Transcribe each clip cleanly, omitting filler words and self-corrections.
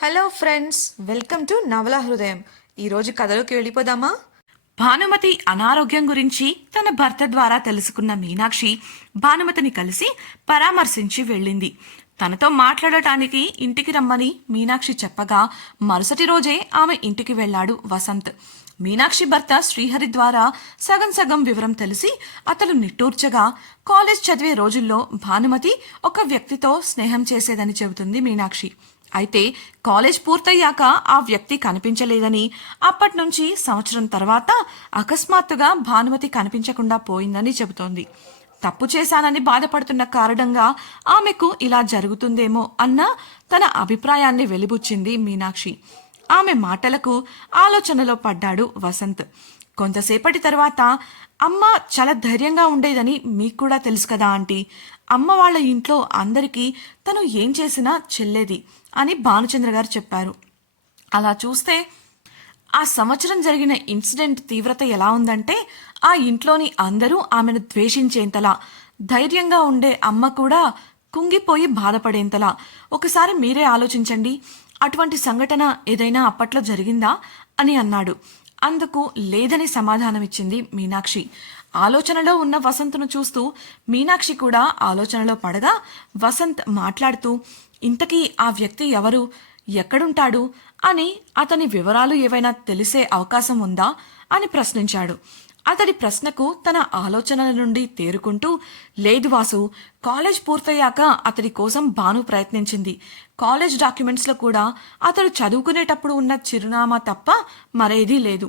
Hello friends, welcome to నవల హృదయం. ఈరోజు కథలోకి వెళ్ళిపోదామా? భానుమతి అనారోగ్యం గురించి తన భర్త ద్వారా తెలుసుకున్న మీనాక్షి భానుమతిని కలిసి పరామర్శించి వెళ్ళింది. తనతో మాట్లాడటానికి ఇంటికి రమ్మని మీనాక్షి చెప్పగా మరుసటి రోజే ఆమె ఇంటికి వెళ్ళాడు వసంత్. మీనాక్షి భర్త శ్రీహరి ద్వారా సగం సగం వివరం తెలిసి అతను నిట్టూర్చగా కాలేజ్ చదివే రోజుల్లో భానుమతి ఒక వ్యక్తితో స్నేహం చేసేదని చెబుతుంది మీనాక్షి. అయితే కాలేజ్ పూర్తయ్యాక ఆ వ్యక్తి కనిపించలేదని, అప్పట్నుంచి సంవత్సరం తర్వాత అకస్మాత్తుగా భానుమతి కనిపించకుండా పోయిందని చెబుతోంది. తప్పు చేశానని బాధపడుతున్న కారణంగా ఆమెకు ఇలా జరుగుతుందేమో అన్న తన అభిప్రాయాన్ని వెలిబుచ్చింది మీనాక్షి. ఆమె మాటలకు ఆలోచనలో పడ్డాడు వసంత్. కొంతసేపటి తర్వాత, అమ్మ చాలా ధైర్యంగా ఉండేదని మీకు కూడా తెలుసు కదా ఆంటీ. అమ్మ వాళ్ళ ఇంట్లో అందరికీ తను ఏం చేసినా చెల్లేది అని భానుచంద్ర గారు చెప్పారు. అలా చూస్తే ఆ సంవత్సరం జరిగిన ఇన్సిడెంట్ తీవ్రత ఎలా ఉందంటే, ఆ ఇంట్లోని అందరూ ఆమెను ద్వేషించేంతలా, ధైర్యంగా ఉండే అమ్మ కూడా కుంగిపోయి బాధపడేంతలా. ఒకసారి మీరే ఆలోచించండి, అటువంటి సంఘటన ఏదైనా అప్పట్లో జరిగిందా అని అన్నాడు. అందుకు లేదని సమాధానమిచ్చింది మీనాక్షి. ఆలోచనలో ఉన్న వసంత్ను చూస్తూ మీనాక్షి కూడా ఆలోచనలో పడగా వసంత్ మాట్లాడుతూ, ఇంతకీ ఆ వ్యక్తి ఎవరు, ఎక్కడుంటాడు అని, అతని వివరాలు ఏవైనా తెలిసే అవకాశం ఉందా అని ప్రశ్నించాడు. అతడి ప్రశ్నకు తన ఆలోచనల నుండి తేరుకుంటూ, లేదు వాసు, కాలేజ్ పూర్తయ్యాక అతడి కోసం భాను ప్రయత్నించింది. కాలేజ్ డాక్యుమెంట్స్లో కూడా అతడు చదువుకునేటప్పుడు ఉన్న చిరునామా తప్ప మరేదీ లేదు.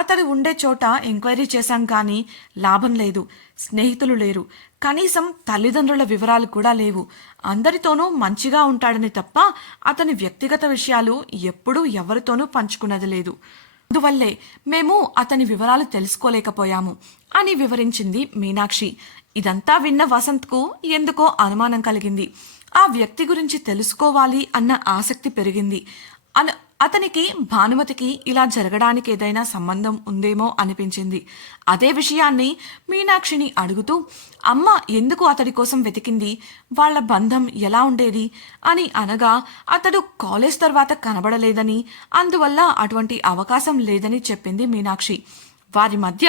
అతడు ఉండే చోట ఎంక్వైరీ చేశాం కానీ లాభం లేదు. స్నేహితులు లేరు, కనీసం తల్లిదండ్రుల వివరాలు కూడా లేవు. అందరితోనూ మంచిగా ఉంటాడని తప్ప అతని వ్యక్తిగత విషయాలు ఎప్పుడూ ఎవరితోనూ పంచుకున్నది లేదు. అందువల్లే మేము అతని వివరాలు తెలుసుకోలేకపోయాము అని వివరించింది మీనాక్షి. ఇదంతా విన్న వసంత్కు ఎందుకో అనుమానం కలిగింది. ఆ వ్యక్తి గురించి తెలుసుకోవాలి అన్న ఆసక్తి పెరిగింది. అతనికి భానుమతికి ఇలా జరగడానికి ఏదైనా సంబంధం ఉందేమో అనిపించింది. అదే విషయాన్ని మీనాక్షిని అడుగుతూ, అమ్మ ఎందుకు అతడి కోసం వెతికింది, వాళ్ల బంధం ఎలా ఉండేది అని అనగా, అతడు కాలేజ్ తర్వాత కనబడలేదని, అందువల్ల అటువంటి అవకాశం లేదని చెప్పింది మీనాక్షి. వారి మధ్య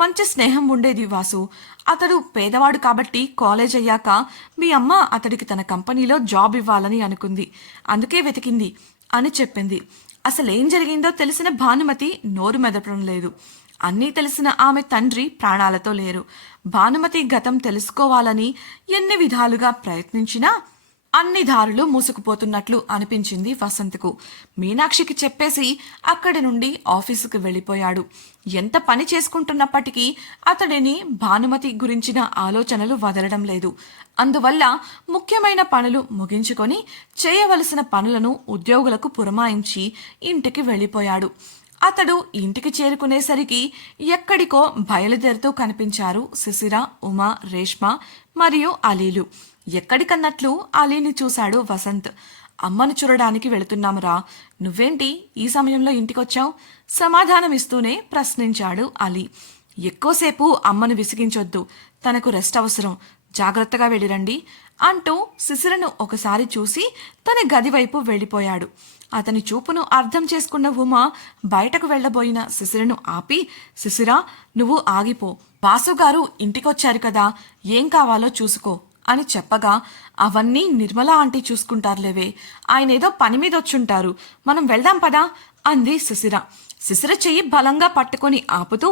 మంచి స్నేహం ఉండేది వాసు. అతడు పేదవాడు కాబట్టి కాలేజ్ అయ్యాక మీ అమ్మ అతడికి తన కంపెనీలో జాబ్ ఇవ్వాలని అనుకుంది, అందుకే వెతికింది అని చెప్పింది. అసలేం జరిగిందో తెలిసిన భానుమతి నోరు మెదపడం లేదు. అన్నీ తెలిసిన ఆమె తండ్రి ప్రాణాలతో లేరు. భానుమతి గతం తెలుసుకోవాలని ఎన్ని విధాలుగా ప్రయత్నించినా అన్ని దారులు మూసుకుపోతున్నట్లు అనిపించింది వసంత్కు. మీనాక్షికి చెప్పేసి అక్కడి నుండి ఆఫీసుకు వెళ్ళిపోయాడు. ఎంత పని చేసుకుంటున్నప్పటికీ అతడిని భానుమతి గురించిన ఆలోచనలు వదలడం లేదు. అందువల్ల ముఖ్యమైన పనులు ముగించుకొని చేయవలసిన పనులను ఉద్యోగులకు పురమాయించి ఇంటికి వెళ్ళిపోయాడు. అతడు ఇంటికి చేరుకునేసరికి ఎక్కడికో బయలుదేరుతూ కనిపించారు శిశిర, ఉమా, రేష్మ మరియు అలీలు. ఎక్కడికన్నట్లు అలీని చూశాడు వసంత్. అమ్మను చూడడానికి వెళుతున్నామురా, నువ్వేంటి ఈ సమయంలో ఇంటికొచ్చావు? సమాధానమిస్తూనే ప్రశ్నించాడు అలీ. ఎక్కువసేపు అమ్మను విసిగించొద్దు, తనకు రెస్ట్ అవసరం, జాగ్రత్తగా వెళ్ళిరండి అంటూ శిశిరను ఒకసారి చూసి తన గది వైపు వెళ్ళిపోయాడు. అతని చూపును అర్థం చేసుకున్న ఉమా బయటకు వెళ్లబోయిన శిశిరను ఆపి, శిశిరా, నువ్వు ఆగిపో, వాసుగారు ఇంటికొచ్చారు కదా, ఏం కావాలో చూసుకో అని చెప్పగా, అవన్నీ నిర్మలా ఆంటీ చూసుకుంటారులేవే, ఆయనేదో పని మీద వచ్చుంటారు, మనం వెళ్దాం పదా అంది శిశిర. శిశిర చెయ్యి బలంగా పట్టుకొని ఆపుతూ,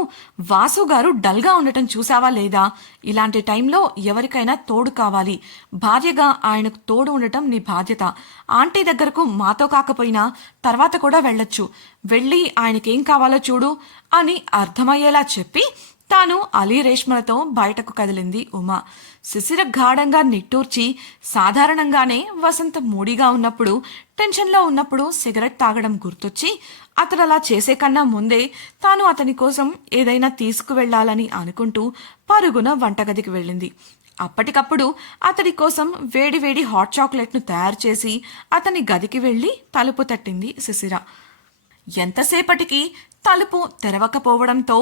వాసుగారు డల్గా ఉండటం చూసావా లేదా? ఇలాంటి టైంలో ఎవరికైనా తోడు కావాలి. భార్యగా ఆయనకు తోడు ఉండటం నీ బాధ్యత. ఆంటీ దగ్గరకు మాతో కాకపోయినా తర్వాత కూడా వెళ్ళొచ్చు. వెళ్ళి ఆయనకేం కావాలో చూడు అని అర్థమయ్యేలా చెప్పి తాను అలీ, రేష్మలతో బయటకు కదిలింది ఉమా. శిశిర గాఢంగా నిట్టూర్చి, సాధారణంగానే వసంత మూడీగా ఉన్నప్పుడు, టెన్షన్లో ఉన్నప్పుడు సిగరెట్ తాగడం గుర్తొచ్చి అతడు అలా చేసే కన్నా ముందే తాను అతని కోసం ఏదైనా తీసుకువెళ్లాలని అనుకుంటూ పరుగున వంటగదికి వెళ్ళింది. అప్పటికప్పుడు అతడి కోసం వేడివేడి హాట్ చాక్లెట్ను తయారు చేసి అతని గదికి వెళ్ళి తలుపు తట్టింది శిశిర. ఎంతసేపటికి తలుపు తెరవకపోవడంతో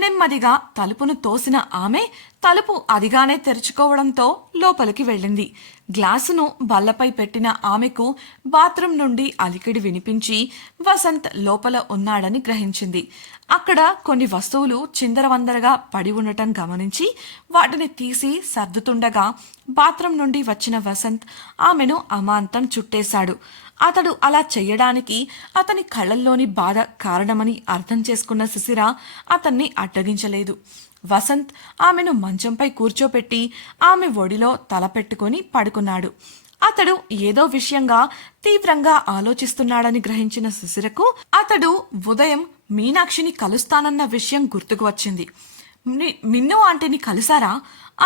నెమ్మదిగా తలుపును తోసిన ఆమె తలుపు అదిగానే తెరుచుకోవడంతో లోపలికి వెళ్ళింది. గ్లాసును బల్లపై పెట్టిన ఆమెకు బాత్రూం నుండి అలికిడి వినిపించి వసంత్ లోపల ఉన్నాడని గ్రహించింది. అక్కడ కొన్ని వస్తువులు చిందరవందరగా పడి ఉండటం గమనించి వాటిని తీసి సర్దుతుండగా బాత్రూం నుండి వచ్చిన వసంత్ ఆమెను అమాంతం చుట్టేశాడు. అతడు అలా చెయ్యడానికి అతని కళ్ళల్లోని బాధ కారణమని అర్థం చేసుకున్న శిశిర అతన్ని అడ్డగించలేదు. వసంత్ ఆమెను మంచంపై కూర్చోపెట్టి ఆమె ఒడిలో తల పెట్టుకుని పడుకున్నాడు. అతడు ఏదో విషయంగా తీవ్రంగా ఆలోచిస్తున్నాడని గ్రహించిన శిశిరకు అతడు ఉదయం మీనాక్షిని కలుస్తానన్న విషయం గుర్తుకు వచ్చింది. మిన్ను ఆంటీని కలిసారా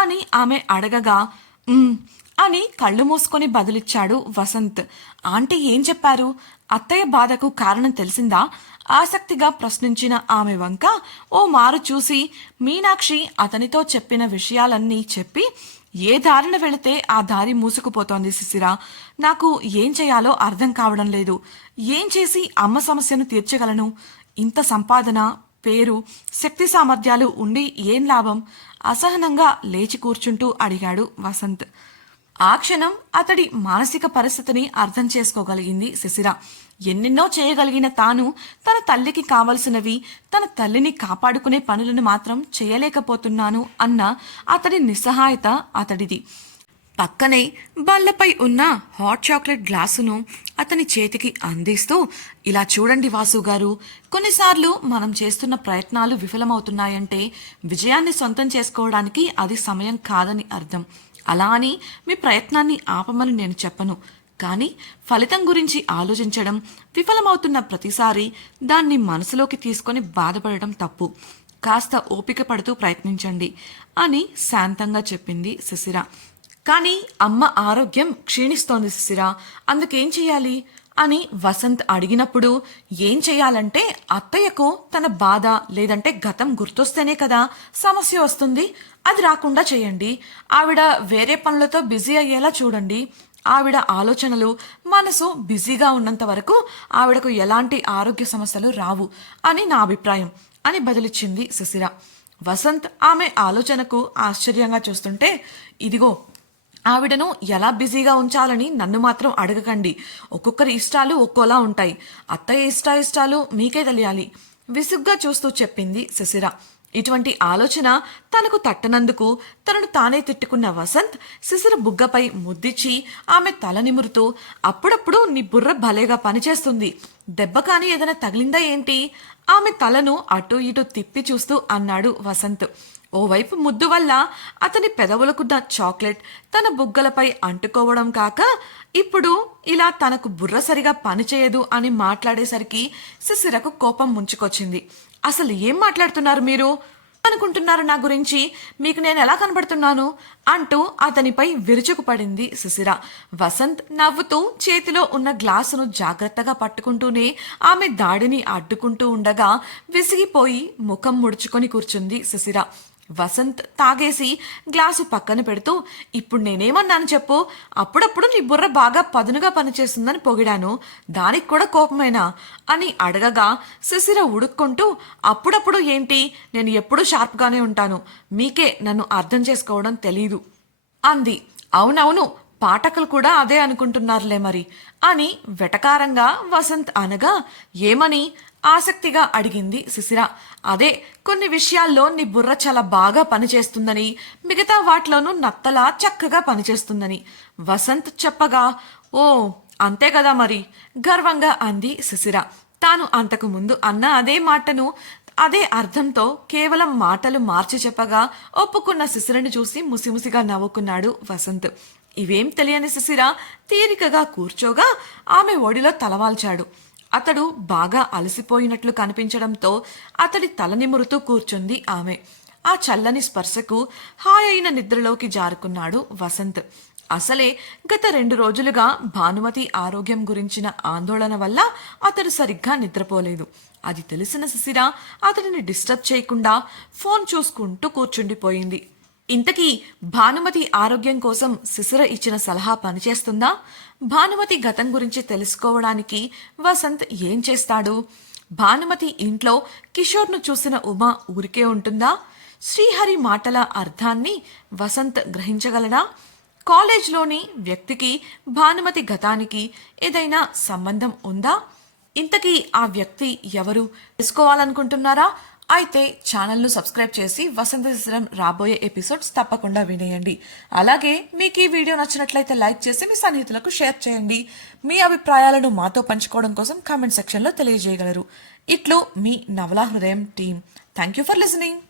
అని ఆమె అడగగా అని కళ్ళు మూసుకొని బదులిచ్చాడు వసంత్. ఆంటీ ఏం చెప్పారు? అత్తయ్య బాధకు కారణం తెలిసిందా? ఆసక్తిగా ప్రశ్నించిన ఆమె వంక ఓ మారు చూసి మీనాక్షి అతనితో చెప్పిన విషయాలన్నీ చెప్పి ఏ దారిన వెళితే ఆ దారి మూసుకుపోతోంది శిశిర. నాకు ఏం చేయాలో అర్థం కావడం లేదు. ఏం చేసి అమ్మ సమస్యను తీర్చగలను? ఇంత సంపాదన, పేరు, శక్తి సామర్థ్యాలు ఉండి ఏం లాభం? అసహనంగా లేచి కూర్చుంటూ అడిగాడు వసంత్. ఆ క్షణం అతడి మానసిక పరిస్థితిని అర్థం చేసుకోగలిగింది శిశిర. ఎన్నెన్నో చేయగలిగిన తాను తన తల్లికి కావలసినవి, తన తల్లిని కాపాడుకునే పనులను మాత్రం చేయలేకపోతున్నాను అన్న అతడి నిస్సహాయత అతడిది. పక్కనే బల్లపై ఉన్న హాట్ చాక్లెట్ గ్లాసును అతని చేతికి అందిస్తూ, ఇలా చూడండి వాసు గారు, కొన్నిసార్లు మనం చేస్తున్న ప్రయత్నాలు విఫలమవుతున్నాయంటే విజయాన్ని సొంతం చేసుకోవడానికి అది సమయం కాదని అర్థం. అలా అని మీ ప్రయత్నాన్ని ఆపమని నేను చెప్పను. కానీ ఫలితం గురించి ఆలోచించడం, విఫలమవుతున్న ప్రతిసారి దాన్ని మనసులోకి తీసుకొని బాధపడటం తప్పు. కాస్త ఓపిక పడుతూ ప్రయత్నించండి అని శాంతంగా చెప్పింది శిశిర. కానీ అమ్మ ఆరోగ్యం క్షీణిస్తోంది శిశిర, అందుకేం చెయ్యాలి అని వసంత్ అడిగినప్పుడు, ఏం చెయ్యాలంటే అత్తయ్యకు తన బాధ లేదంటే గతం గుర్తొస్తేనే కదా సమస్య వస్తుంది. అది రాకుండా చేయండి. ఆవిడ వేరే పనులతో బిజీ అయ్యేలా చూడండి. ఆవిడ ఆలోచనలు, మనసు బిజీగా ఉన్నంత వరకు ఆవిడకు ఎలాంటి ఆరోగ్య సమస్యలు రావు అని నా అభిప్రాయం అని బదులిచ్చింది శిశిర. వసంత్ ఆమె ఆలోచనకు ఆశ్చర్యంగా చూస్తుంటే, ఇదిగో ఆవిడను ఎలా బిజీగా ఉంచాలని నన్ను మాత్రం అడగకండి. ఒక్కొక్కరి ఇష్టాలు ఒక్కోలా ఉంటాయి. అత్తయ్య ఇష్టాలు మీకే తెలియాలి విసుగ్గా చూస్తూ చెప్పింది శిశిర. ఇటువంటి ఆలోచన తనకు తట్టనందుకు తనను తానే తిట్టుకున్న వసంత్ శిశిర బుగ్గపై ముద్దిచ్చి ఆమె తల నిమురుతూ, అప్పుడప్పుడు నీ బుర్ర భలేగా పనిచేస్తుంది. దెబ్బ కాని ఏదైనా తగిలిందా ఏంటి? ఆమె తలను అటూ ఇటూ తిప్పి చూస్తూ అన్నాడు వసంత్. ఓవైపు ముద్దు వల్ల అతని పెదవులకున్న చాక్లెట్ తన బుగ్గలపై అంటుకోవడం కాక, ఇప్పుడు ఇలా తనకు బుర్ర సరిగా పనిచేయదు అని మాట్లాడేసరికి శిశిరకు కోపం ముంచుకొచ్చింది. అసలు ఏం మాట్లాడుతున్నారు మీరు? అనుకుంటున్నారు నా గురించి? మీకు నేను ఎలా కనబడుతున్నాను అంటూ అతనిపై విరుచుకుపడింది శిశిర. వసంత్ నవ్వుతూ చేతిలో ఉన్న గ్లాసును జాగ్రత్తగా పట్టుకుంటూనే ఆమె దాడిని అడ్డుకుంటూ ఉండగా విసిగిపోయి ముఖం ముడుచుకొని కూర్చుంది శిశిర. వసంత్ తాగేసి గ్లాసు పక్కన పెడుతూ, ఇప్పుడు నేనేమన్నాను చెప్పు? అప్పుడప్పుడు నీ బుర్ర బాగా పదునుగా పనిచేస్తుందని పొగిడాను, దానికి కూడా కోపమేనా అని అడగగా శిశిర ఉడుక్కుంటూ, అప్పుడప్పుడు ఏంటి, నేను ఎప్పుడూ షార్ప్గానే ఉంటాను, మీకే నన్ను అర్థం చేసుకోవడం తెలీదు అంది. అవునవును, పాఠకులు కూడా అదే అనుకుంటున్నారులే మరి అని వెటకారంగా వసంత్ అనగా, ఏమని ఆసక్తిగా అడిగింది శిశిర. అదే, కొన్ని విషయాల్లో నీ బుర్ర చాలా బాగా పనిచేస్తుందని, మిగతా వాటిలోనూ నత్తలా చక్కగా పనిచేస్తుందని వసంత్ చెప్పగా, ఓ అంతే కదా మరి గర్వంగా అంది శిశిర. తాను అంతకు ముందు అన్న అదే మాటను అదే అర్థంతో కేవలం మాటలు మార్చి చెప్పగా ఒప్పుకున్న శిశిరని చూసి ముసిముసిగా నవ్వుకున్నాడు వసంత్. ఇవేం తెలియని శిశిర తీరికగా కూర్చోగా ఆమె ఒడిలో తలవాల్చాడు. అతడు బాగా అలసిపోయినట్లు కనిపించడంతో అతడి తల నిమురుతూ కూర్చుంది ఆమె. ఆ చల్లని స్పర్శకు హాయైన నిద్రలోకి జారుకున్నాడు వసంత్. అసలే గత 2 రోజులుగా భానుమతి ఆరోగ్యం గురించిన ఆందోళన వల్ల అతడు సరిగ్గా నిద్రపోలేదు. అది తెలిసిన శిశిర అతడిని డిస్టర్బ్ చేయకుండా ఫోన్ చూసుకుంటూ కూర్చుండిపోయింది. ఇంతకీ భానుమతి ఆరోగ్యం కోసం శిశిర ఇచ్చిన సలహా పనిచేస్తుందా? భానుమతి గతం గురించి తెలుసుకోవడానికి వసంత్ ఏం చేస్తాడు? భానుమతి ఇంట్లో కిషోర్ను చూసిన ఉమా ఊరికే ఉంటుందా? శ్రీహరి మాటల అర్థాన్ని వసంత్ గ్రహించగలడా? కాలేజ్లోని వ్యక్తికి భానుమతి గతానికి ఏదైనా సంబంధం ఉందా? ఇంతకీ ఆ వ్యక్తి ఎవరు తెలుసుకోవాలనుకుంటున్నారా? అయితే ఛానల్ను సబ్స్క్రైబ్ చేసి వసంత శిశిరం రాబోయే ఎపిసోడ్స్ తప్పకుండా వినేయండి. అలాగే మీకు ఈ వీడియో నచ్చినట్లయితే లైక్ చేసి మీ సన్నిహితులకు షేర్ చేయండి. మీ అభిప్రాయాలను మాతో పంచుకోవడం కోసం కామెంట్ సెక్షన్లో తెలియజేయగలరు. ఇట్లు మీ నవలా హృదయం team. Thank you for listening.